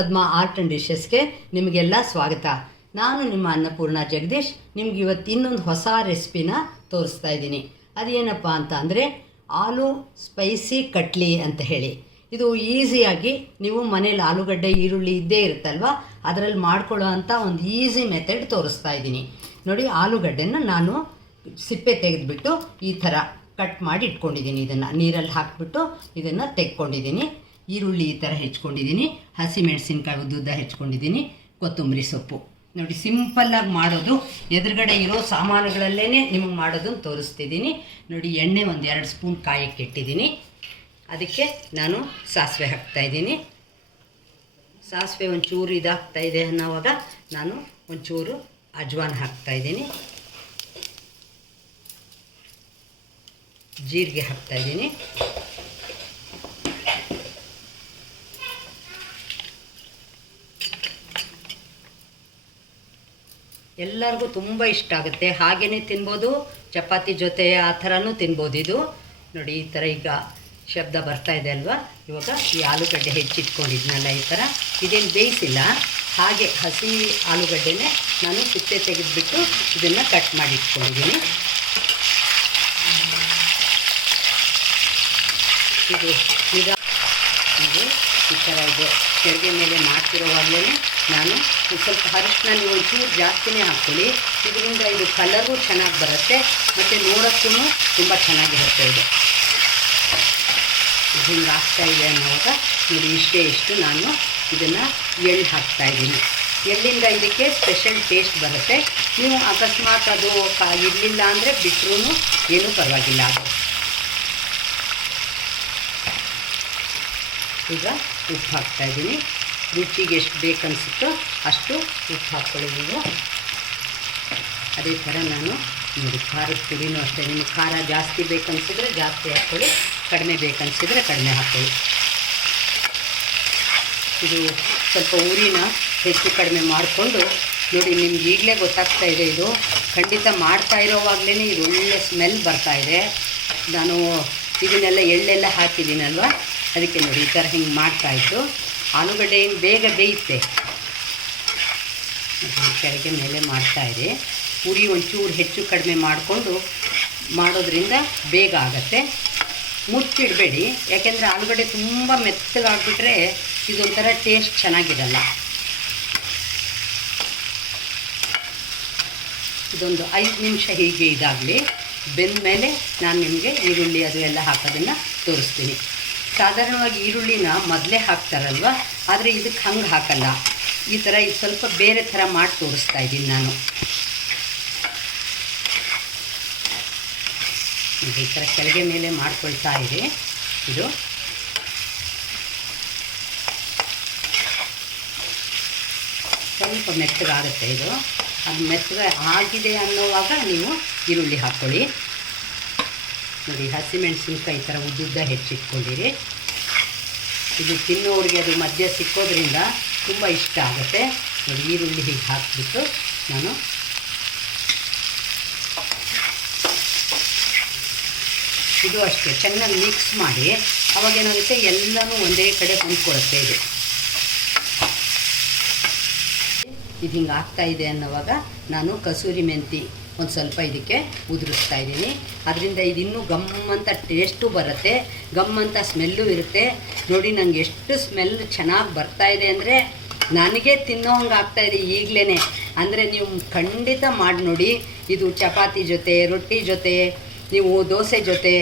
Padma art and ಡಿಶಸ್ಗೆ ನಿಮಗೆಲ್ಲ ಸ್ವಾಗತ. ನಾನು ನಿಮ್ಮ ಅನ್ನಪೂರ್ಣ ಜಗದೀಶ್, ನಿಮ್ಗೆ ಇವತ್ತು ಇನ್ನೊಂದು ಹೊಸ ರೆಸಿಪಿನ ತೋರಿಸ್ತಾ ಇದ್ದೀನಿ. ಅದೇನಪ್ಪ ಅಂತ ಅಂದರೆ ಆಲೂ ಸ್ಪೈಸಿ ಕಟ್ಲಿ ಅಂತ ಹೇಳಿ. ಇದು ಈಸಿಯಾಗಿ ನೀವು ಮನೇಲಿ ಆಲೂಗಡ್ಡೆ, ಈರುಳ್ಳಿ ಇದ್ದೇ ಇರುತ್ತಲ್ವ? ಅದರಲ್ಲಿ ಮಾಡ್ಕೊಳ್ಳೋ ಅಂಥ ಒಂದು ಈಸಿ ಮೆಥಡ್ ತೋರಿಸ್ತಾ ಇದ್ದೀನಿ. ನೋಡಿ, ಆಲೂಗಡ್ಡೆನ ನಾನು ಸಿಪ್ಪೆ ತೆಗೆದುಬಿಟ್ಟು ಈ ಥರ ಕಟ್ ಮಾಡಿ ಇಟ್ಕೊಂಡಿದ್ದೀನಿ. ಇದನ್ನು ನೀರಲ್ಲಿ ಹಾಕಿಬಿಟ್ಟು ಇದನ್ನು ತೆಕ್ಕೊಂಡಿದ್ದೀನಿ ಈರುಳ್ಳಿ ಈ ಥರ ಹೆಚ್ಕೊಂಡಿದ್ದೀನಿ ಹಸಿಮೆಣಸಿನ್ಕಾಯಿ ಉದ್ದುದ್ದ ಹೆಚ್ಕೊಂಡಿದ್ದೀನಿ ಕೊತ್ತಂಬರಿ ಸೊಪ್ಪು. ನೋಡಿ ಸಿಂಪಲ್ಲಾಗಿ ಮಾಡೋದು, ಎದುರುಗಡೆ ಇರೋ ಸಾಮಾನುಗಳಲ್ಲೇ ನಿಮಗೆ ಮಾಡೋದನ್ನು ತೋರಿಸ್ತಿದ್ದೀನಿ ನೋಡಿ, ಎಣ್ಣೆ ಒಂದು ಎರಡು ಸ್ಪೂನ್ ಕಾಯಕ್ಕೆ ಇಟ್ಟಿದ್ದೀನಿ ಅದಕ್ಕೆ ನಾನು ಸಾಸಿವೆ ಹಾಕ್ತಾಯಿದ್ದೀನಿ ಸಾಸಿವೆ ಒಂಚೂರು ಇದಾಗ್ತಾ ಇದೆ ಅನ್ನೋವಾಗ ನಾನು ಒಂಚೂರು ಅಜ್ವಾನ್ ಹಾಕ್ತಾಯಿದ್ದೀನಿ ಜೀರಿಗೆ ಹಾಕ್ತಾಯಿದ್ದೀನಿ ಎಲ್ಲರಿಗೂ ತುಂಬ ಇಷ್ಟ ಆಗುತ್ತೆ. ಹಾಗೇ ತಿನ್ಬೋದು, ಚಪಾತಿ ಜೊತೆ ಆ ಥರನೂ ತಿನ್ಬೋದು ಇದು. ನೋಡಿ, ಈ ಥರ ಈಗ ಶಬ್ದ ಬರ್ತಾ ಇದೆ ಅಲ್ವಾ? ಇವಾಗ ಈ ಆಲೂಗಡ್ಡೆ ಹೆಚ್ಚಿಟ್ಕೊಂಡಿದ್ನಲ್ಲ ಈ ಥರ. ಇದೇನು ಬೇಯಿಸಿಲ್ಲ. ಹಾಗೆ ಹಸಿ ಆಲೂಗಡ್ಡೆನೇ ನಾನು ಸಿಪ್ಪೆ ತೆಗೆದುಬಿಟ್ಟು ಇದನ್ನು ಕಟ್ ಮಾಡಿ ಇಟ್ಕೊಂಡಿದ್ದೀನಿ ಇದು ಈಗ ನೋಡಿ ಈ ಥರ ಇದೆ. ಕೆಳಗೆ ಮೇಲೆ ಮಾಡ್ತಿರೋವಾಗಲೇ ನಾನು ಸ್ವಲ್ಪ ಅರಿಶಿನ ನೀವು ಒಂಚೂರು ಜಾಸ್ತಿನೇ ಹಾಕ್ಕೊಳ್ಳಿ. ಇದರಿಂದ ಇದು ಕಲರು ಚೆನ್ನಾಗಿ ಬರುತ್ತೆ. ಮತ್ತು ನೋಡೋಕ್ಕೂ ತುಂಬ ಚೆನ್ನಾಗಿರುತ್ತೆ ಇದು. ಹಿಂಗೆ ಆಗ್ತಾ ಇದೆ ಅನ್ನೋವಾಗ ನೋಡಿ, ಇಷ್ಟೇ ಇಷ್ಟು ನಾನು ಇದನ್ನು ಎಳ್ಳು ಹಾಕ್ತಾಯಿದ್ದೀನಿ ಎಳ್ಳಿಂದ ಇದಕ್ಕೆ ಸ್ಪೆಷಲ್ ಟೇಸ್ಟ್ ಬರುತ್ತೆ. ನೀವು ಅಕಸ್ಮಾತ್ ಅದು ಇರಲಿಲ್ಲ ಅಂದರೆ ಬಿಟ್ಟರೂ ಏನೂ ಪರವಾಗಿಲ್ಲ ಅದು. ಈಗ ಉಪ್ಪು ಹಾಕ್ತಾ ಇದ್ದೀನಿ. ರುಚಿಗೆ ಎಷ್ಟು ಬೇಕನ್ಸುತ್ತೋ ಅಷ್ಟು ಉಪ್ಪು ಹಾಕ್ಕೊಳ್ಳಿ ನೀವು. ಅದೇ ಥರ ನಾನು ನೋಡಿ ಖಾರದ ಪುಡಿನೂ ಅಷ್ಟೇ, ನಿಮಗೆ ಖಾರ ಜಾಸ್ತಿ ಬೇಕನ್ಸಿದ್ರೆ ಜಾಸ್ತಿ ಹಾಕ್ಕೊಳ್ಳಿ, ಕಡಿಮೆ ಬೇಕನ್ಸಿದ್ರೆ ಕಡಿಮೆ ಹಾಕ್ಕೊಳ್ಳಿ. ಇದು ಸ್ವಲ್ಪ ಊರಿನ ಹೆಚ್ಚು ಕಡಿಮೆ ಮಾಡಿಕೊಂಡು ನೋಡಿ, ನಿಮ್ಗೆ ಈಗಲೇ ಗೊತ್ತಾಗ್ತಾ ಇದೆ ಇದು. ಖಂಡಿತ ಮಾಡ್ತಾ ಇರೋವಾಗಲೇ ಇದು ಒಳ್ಳೆ ಸ್ಮೆಲ್ ಬರ್ತಾ ಇದೆ. ನಾನು ಇದನ್ನೆಲ್ಲ ಎಳ್ಳೆಲ್ಲ ಹಾಕಿದ್ದೀನಲ್ವ? ಅದಕ್ಕೆ ನೋಡಿ, ಈ ಥರ ಹಿಂಗೆ ಮಾಡ್ತಾಯಿದ್ದು ಆಲೂಗಡ್ಡೆ ಬೇಗ ಬೇಯುತ್ತೆ. ಕೆಳಗೆ ಮೇಲೆ ಮಾಡ್ತಾಯಿದೆ ಉರಿ ಒಂಚೂರು ಹೆಚ್ಚು ಕಡಿಮೆ ಮಾಡಿಕೊಂಡು ಮಾಡೋದ್ರಿಂದ ಬೇಗ ಆಗತ್ತೆ. ಮುಚ್ಚಿಡಬೇಡಿ. ಯಾಕೆಂದರೆ ಆಲೂಗಡ್ಡೆ ತುಂಬ ಮೆತ್ತಗಾಗ್ಬಿಟ್ರೆ ಇದೊಂಥರ ಟೇಸ್ಟ್ ಚೆನ್ನಾಗಿರಲ್ಲ. ಇದೊಂದು ಐದು ನಿಮಿಷ ಹೀಗೆ ಇದಾಗಲಿ. ಬೆಂದ ಮೇಲೆ ನಾನು ನಿಮಗೆ ಈರುಳ್ಳಿ ಅದು ಎಲ್ಲ ಹಾಕೋದನ್ನು ತೋರಿಸ್ತೀನಿ. ಸಾಧಾರಣವಾಗಿ ಈರುಳ್ಳಿನ ಮೊದಲೇ ಹಾಕ್ತಾರಲ್ವ? ಆದರೆ ಇದಕ್ಕೆ ಹಂಗೆ ಹಾಕಲ್ಲ. ಈ ಥರ ಇದು ಸ್ವಲ್ಪ ಬೇರೆ ಥರ ಮಾಡಿ ತೋರಿಸ್ತಾ ಇದ್ದೀನಿ ನಾನು. ಈ ಥರ ಕೆಳಗೆ ಮೇಲೆ ಮಾಡ್ಕೊಳ್ತಾ ಇದೆ. ಇದು. ಸ್ವಲ್ಪ ಮೆತ್ತಗಾಗುತ್ತೆ ಇದು. ಅದು ಮೆತ್ತಗೆ ಆಗಿದೆ ಅನ್ನೋವಾಗ ನೀವು ಈರುಳ್ಳಿ ಹಾಕ್ಕೊಳ್ಳಿ ನೋಡಿ, ಹಸಿಮೆಣಸಿನ್ಕಾಯಿ ಈ ಥರ ಉದ್ದುದ್ದ ಹೆಚ್ಚಿಟ್ಕೊಂಡಿರಿ. ಇದು ತಿನ್ನೋರಿಗೆ ಅದು ಮಧ್ಯ ಸಿಕ್ಕೋದ್ರಿಂದ ತುಂಬ ಇಷ್ಟ ಆಗುತ್ತೆ. ನೋಡಿ, ಈರುಳ್ಳಿ ಹೀಗೆ ಹಾಕಿಬಿಟ್ಟು ನಾನು ಇದು ಅಷ್ಟೇ, ಚೆನ್ನಾಗಿ ಮಿಕ್ಸ್ ಮಾಡಿ ಅವಾಗೇನಾಗುತ್ತೆ ಎಲ್ಲನೂ ಒಂದೇ ಕಡೆ ಹೊಂದ್ಕೊಳುತ್ತೆ ಇದು. ಇದು ಹಿಂಗೆ ಆಗ್ತಾಯಿದೆ ಅನ್ನೋವಾಗ ನಾನು ಕಸೂರಿ ಮೆಂತಿ ಒಂದು ಸ್ವಲ್ಪ ಇದಕ್ಕೆ ಉದುರಿಸ್ತಾ ಇದ್ದೀನಿ. ಅದರಿಂದ ಇದು ಇನ್ನೂ ಗಮ್ ಅಂತ ಟೇಸ್ಟು ಬರುತ್ತೆ. ಗಮ್ ಅಂತ ಸ್ಮೆಲ್ಲು ಇರುತ್ತೆ. ನೋಡಿ ನನಗೆ ಎಷ್ಟು ಸ್ಮೆಲ್ ಚೆನ್ನಾಗಿ ಬರ್ತಾ ಇದೆ ಅಂದರೆ ನನಗೆ ತಿನ್ನೋ ಹಂಗೆ ಆಗ್ತಾಯಿದೆ ಈಗಲೇ ಅಂದರೆ ನೀವು ಖಂಡಿತ ಮಾಡಿ ನೋಡಿ. ಇದು ಚಪಾತಿ ಜೊತೆ, ರೊಟ್ಟಿ ಜೊತೆ, ನೀವು ದೋಸೆ ಜೊತೆ,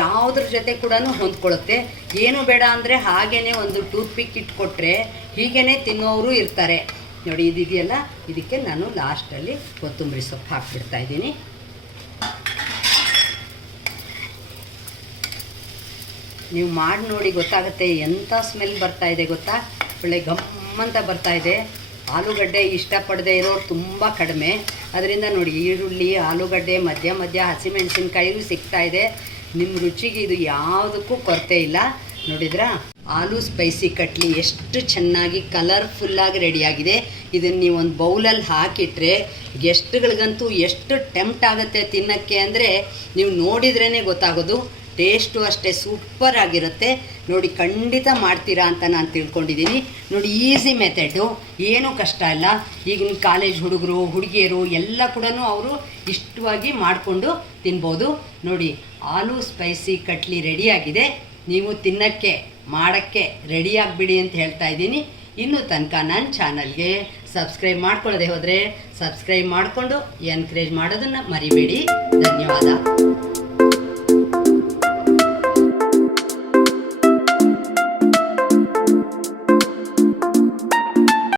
ಯಾವುದ್ರ ಜೊತೆ ಕೂಡ ಹೊಂದ್ಕೊಳ್ಳುತ್ತೆ ಏನು ಬೇಡ ಅಂದರೆ ಹಾಗೇ ಒಂದು ಟೂತ್ ಪಿಕ್ ಇಟ್ಕೊಟ್ರೆ ಹೀಗೇ ತಿನ್ನೋರು ಇರ್ತಾರೆ. ನೋಡಿ ಇದಿದೆಯಲ್ಲ ಇದಕ್ಕೆ ನಾನು ಲಾಸ್ಟಲ್ಲಿ ಕೊತ್ತಂಬರಿ ಸೊಪ್ಪು ಹಾಕ್ಬಿಡ್ತಾ ಇದ್ದೀನಿ. ನೀವು ಮಾಡಿ ನೋಡಿ, ಗೊತ್ತಾಗುತ್ತೆ ಎಂಥ ಸ್ಮೆಲ್ ಬರ್ತಾ ಇದೆ ಗೊತ್ತಾ? ಒಳ್ಳೆ ಗಮ್ಮಂತ ಬರ್ತಾ ಇದೆ. ಆಲೂಗಡ್ಡೆ ಇಷ್ಟಪಡದೆ ಇರೋರು ತುಂಬ ಕಡಿಮೆ. ಅದರಿಂದ ನೋಡಿ, ಈರುಳ್ಳಿ, ಆಲೂಗಡ್ಡೆ, ಮಧ್ಯ ಮಧ್ಯ ಹಸಿಮೆಣಸಿನ್ಕಾಯಿಗೂ ಸಿಗ್ತಾ ಇದೆ. ನಿಮ್ಮ ರುಚಿಗೆ ಇದು ಯಾವುದಕ್ಕೂ ಕೊರತೆ ಇಲ್ಲ. ನೋಡಿದ್ರಾ? ಆಲೂ ಸ್ಪೈಸಿ ಕಟ್ಲಿ ಎಷ್ಟು ಚೆನ್ನಾಗಿ ಕಲರ್ಫುಲ್ಲಾಗಿ ರೆಡಿಯಾಗಿದೆ. ಇದನ್ನು ನೀವು ಒಂದು ಬೌಲಲ್ಲಿ ಹಾಕಿಟ್ರೆ ಗೆಸ್ಟ್ಗಳಿಗಂತೂ ಎಷ್ಟು ಟೆಂಪ್ಟ್ ಆಗುತ್ತೆ ತಿನ್ನೋಕ್ಕೆ ಅಂದರೆ ನೀವು ನೋಡಿದ್ರೇ ಗೊತ್ತಾಗೋದು, ಟೇಸ್ಟು ಅಷ್ಟೇ ಸೂಪರ್ ಆಗಿರುತ್ತೆ. ನೋಡಿ, ಖಂಡಿತ ಮಾಡ್ತೀರಾ ಅಂತ ನಾನು ತಿಳ್ಕೊಂಡಿದ್ದೀನಿ. ನೋಡಿ, ಈಸಿ ಮೆಥಡು ಏನೂ ಕಷ್ಟ ಇಲ್ಲ. ಈಗಿನ ಕಾಲೇಜ್ ಹುಡುಗರು, ಹುಡುಗಿಯರು ಎಲ್ಲ ಕೂಡ ಅವರು ಇಷ್ಟವಾಗಿ ಮಾಡಿಕೊಂಡು ತಿನ್ಬೋದು. ನೋಡಿ, ಆಲೂ ಸ್ಪೈಸಿ ಕಟ್ಲಿ ರೆಡಿಯಾಗಿದೆ. ನೀವು ತಿನ್ನೋಕ್ಕೆ ಮಾಡೋಕ್ಕೆ ರೆಡಿಯಾಗಿಬಿಡಿ ಅಂತ ಹೇಳ್ತಾ ಇದ್ದೀನಿ. ಇನ್ನೂ ತನಕ ನನ್ನ ಚಾನಲ್ಗೆ ಸಬ್ಸ್ಕ್ರೈಬ್ ಮಾಡ್ಕೊಳ್ಳದೆ ಹೋದರೆ ಸಬ್ಸ್ಕ್ರೈಬ್ ಮಾಡಿಕೊಂಡು ಎನ್ಕರೇಜ್ ಮಾಡೋದನ್ನು ಮರಿಬೇಡಿ. ಧನ್ಯವಾದ.